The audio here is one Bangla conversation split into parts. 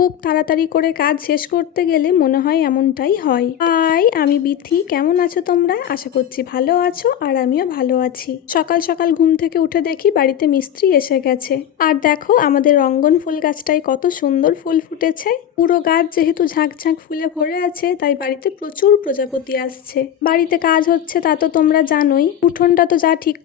খুব তাড়াতাড়ি করে কাজ শেষ করতে গেলে মনে হয় এমনটাই হয়। হাই, আমি বিথি। কেমন আছো তোমরা? আশা করছি ভালো আছো, আর আমিও ভালো আছি। সকাল সকাল ঘুম থেকে উঠে দেখি বাড়িতে মিস্ত্রি এসে গেছে। আর দেখো আমাদের রঙ্গন ফুল গাছটায় কত সুন্দর ফুল ফুটেছে। পুরো গাছ যেহেতু ঝাঁক ঝাঁক ফুলে ভরে আছে, তাই বাড়িতে প্রচুর প্রজাপতি আসছে। বাড়িতে কাজ হচ্ছে তা তো তোমরা জানোই। উঠোনটা তো যা ঠিক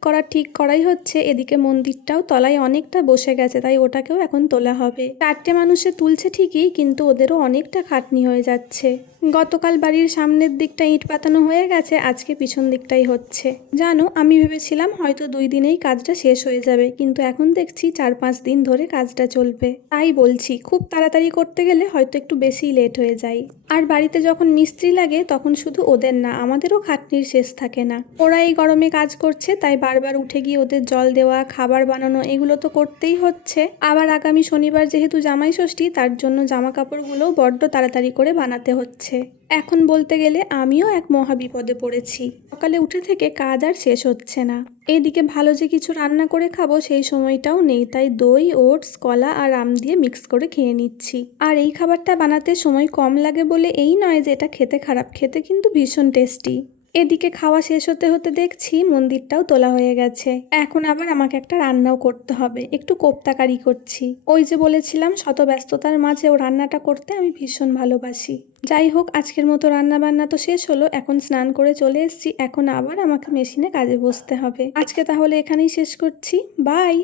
করাই হচ্ছে, এদিকে মন্দিরটাও তলায় অনেকটা বসে গেছে, তাই ওটাকেও এখন তোলা হবে। 4টে মানুষে তুলছে ঠিকই, কিন্তু ওদেরও অনেকটা খাটনি হয়ে যাচ্ছে। গতকাল বাড়ির সামনের দিকটা ইট পাতানো হয়ে গেছে, আজকে পিছন দিকটাই হচ্ছে। জানো, আমি ভেবেছিলাম হয়তো 2 দিনেই কাজটা শেষ হয়ে যাবে, কিন্তু এখন দেখছি 4-5 দিন ধরে কাজটা চলবে। তাই বলছি, খুব তাড়াতাড়ি করতে গেলে হয়তো একটু বেশি লেট হয়ে যায়। আর বাড়িতে যখন মিস্ত্রি লাগে তখন শুধু ওদের না, আমাদেরও খাটনির শেষ থাকে না। ওরা এই গরমে কাজ করছে, তাই বারবার উঠে গিয়ে ওদের জল দেওয়া, খাবার বানানো, এগুলো তো করতেই হচ্ছে। আবার আগামী শনিবার যেহেতু জামাই ষষ্ঠী, তার জন্য জামা কাপড়গুলোও বড্ড তাড়াতাড়ি করে বানাতে হচ্ছে। এখন বলতে গেলে আমিও এক মহা বিপদে পড়েছি। সকালে উঠে থেকে কাজ আর শেষ হচ্ছে না। এইদিকে ভালো যে কিছু রান্না করে খাবো সেই সময়টাও নেই, তাই দই, ওটস, কলা আর আম দিয়ে মিক্স করে খেয়ে নিচ্ছি। আর এই খাবারটা বানাতে সময় কম লাগে বলে এই নয় যে এটা খেতে খারাপ, খেতে কিন্তু ভীষণ টেস্টি। এদিকে খাওয়া শেষ হতে হতে দেখছি মন্দিরটাও তোলা হয়ে গেছে। এখন আবার আমাকে একটা রান্নাও করতে হবে। একটু কোপ্তাকারি করছি। ওই যে বলেছিলাম, শত ব্যস্ততার মাঝেও রান্নাটা করতে আমি ভীষণ ভালোবাসি। যাই হোক, আজকের মতো রান্না বান্না তো শেষ হলো। এখন স্নান করে চলে এসেছি, এখন আবার আমাকে মেশিনে কাজে বসতে হবে। আজকে তাহলে এখানেই শেষ করছি। বাই।